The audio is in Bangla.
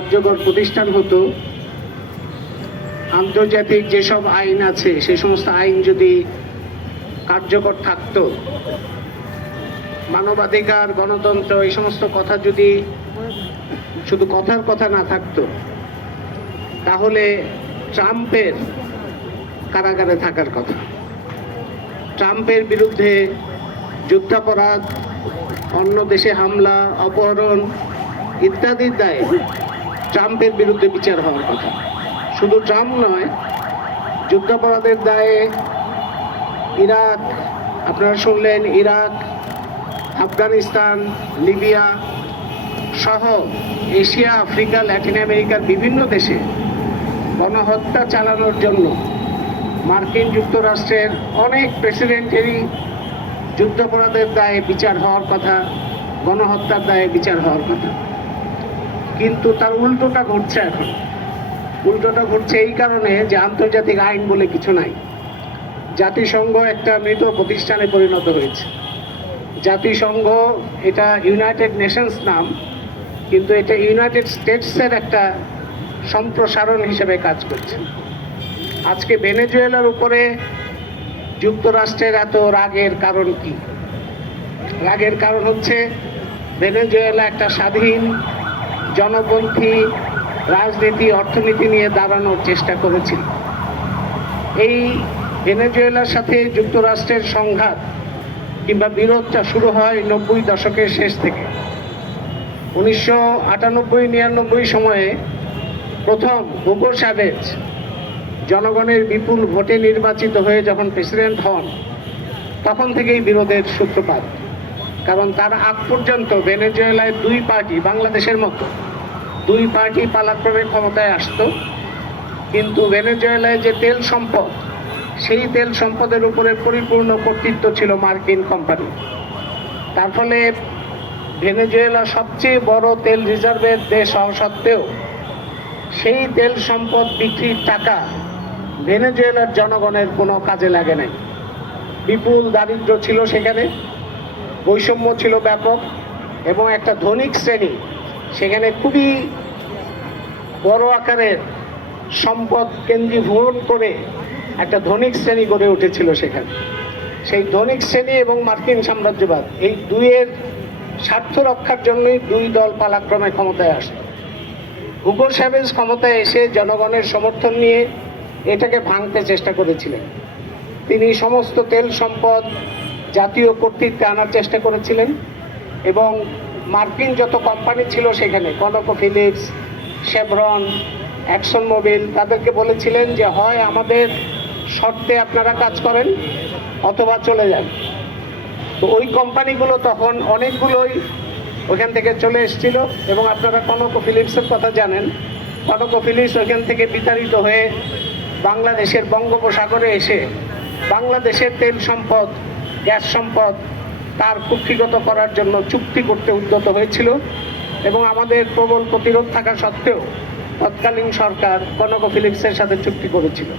কার্যকর প্রতিষ্ঠান হতো, আন্তর্জাতিক যেসব আইন আছে সেই সমস্ত আইন যদি কার্যকর থাকতো, মানবাধিকার, গণতন্ত্র, এই সমস্ত কথা যদি শুধু কথার কথা না থাকতো, তাহলে ট্রাম্পের কারাগারে থাকার কথা। ট্রাম্পের বিরুদ্ধে যুদ্ধাপরাধ, অন্য দেশে হামলা, অপহরণ ইত্যাদির দায়ে ট্রাম্পের বিরুদ্ধে বিচার হওয়ার কথা। শুধু ট্রাম্প নয়, যুদ্ধাপরাধের দায়ে ইরাক, আপনারা শুনলেন, ইরাক, আফগানিস্তান, লিবিয়া সহ এশিয়া, আফ্রিকা, ল্যাটিন আমেরিকার বিভিন্ন দেশে গণহত্যা চালানোর জন্য মার্কিন যুক্তরাষ্ট্রের অনেক প্রেসিডেন্টেরই যুদ্ধাপরাধের দায়ে বিচার হওয়ার কথা, গণহত্যার দায়ে বিচার হওয়ার কথা। কিন্তু তার উল্টোটা ঘটছে এখন। উল্টোটা ঘটছে এই কারণে যে আন্তর্জাতিক আইন বলে কিছু নাই। জাতিসংঘ একটা মৃত প্রতিষ্ঠানে পরিণত হয়েছে। জাতিসংঘ, এটা ইউনাইটেড নেশনস নাম, কিন্তু এটা ইউনাইটেড স্টেটসের একটা সম্প্রসারণ হিসেবে কাজ করছে। আজকে ভেনেজুয়েলার উপরে যুক্তরাষ্ট্রের এত রাগের কারণ কি? রাগের কারণ হচ্ছে ভেনেজুয়েলা একটা স্বাধীন, জনপন্থী রাজনীতি, অর্থনীতি নিয়ে দাঁড়ানোর চেষ্টা করেছিল। এই ভেনেজুয়েলার সাথে যুক্তরাষ্ট্রের সংঘাত কিংবা বিরোধটা শুরু হয় 90 দশকের শেষ থেকে। 1998-99 সময়ে প্রথম হুগো চাভেজ জনগণের বিপুল ভোটে নির্বাচিত হয়ে যখন প্রেসিডেন্ট হন, তখন থেকেই বিরোধের সূত্রপাত। কারণ তার আগ পর্যন্ত ভেনেজুয়েলায় দুই পার্টি, বাংলাদেশের মতো দুই পার্টি পালাক্রমে ক্ষমতায় আসতো, কিন্তু ভেনেজুয়েলায় যে তেল সম্পদ, সেই তেল সম্পদের উপরে পরিপূর্ণ কর্তৃত্ব ছিল মার্কিন কোম্পানি। তার ফলে ভেনেজুয়েলা সবচেয়ে বড় তেল রিজার্ভের দেশ হওয়া সত্ত্বেও সেই তেল সম্পদ বিক্রির টাকা ভেনেজুয়েলার জনগণের কোনো কাজে লাগে নাই। বিপুল দারিদ্র্য ছিল সেখানে, বৈষম্য ছিল ব্যাপক, এবং একটা ধনিক শ্রেণী সেখানে খুবই বড় আকারের সম্পদ কেন্দ্রীভূত করে একটা ধনিক শ্রেণী গড়ে উঠেছিল সেখানে। সেই ধনিক শ্রেণী এবং মার্কিন সাম্রাজ্যবাদ, এই দুইয়ের স্বার্থ রক্ষার জন্যই দুই দল পালাক্রমে ক্ষমতায় আসে। হুগো চাভেজ ক্ষমতায় এসে জনগণের সমর্থন নিয়ে এটাকে ভাঙতে চেষ্টা করেছিলেন। তিনি সমস্ত তেল সম্পদ জাতীয় কর্তৃত্বে আনার চেষ্টা করেছিলেন, এবং মার্কিন যত কোম্পানি ছিল সেখানে, কনকো-ফিলিপস, শেভরন, এক্সন মোবিল, তাদেরকে বলেছিলেন যে হয় আমাদের শর্তে আপনারা কাজ করেন অথবা চলে যান। তো ওই কোম্পানিগুলো তখন অনেকগুলোই ওখান থেকে চলে এসেছিল, এবং আপনারা কনকো-ফিলিপসের কথা জানেন। কনকো-ফিলিপস ওখান থেকে বিতাড়িত হয়ে বাংলাদেশের বঙ্গোপসাগরে এসে বাংলাদেশের তেল সম্পদ, গ্যাস সম্পদ তার কুক্ষিগত করার জন্য চুক্তি করতে উদ্যত হয়েছিল, এবং আমাদের প্রবল প্রতিরোধ থাকা সত্ত্বেও তৎকালীন সরকার কনকো-ফিলিপসের সাথে চুক্তি করেছিল।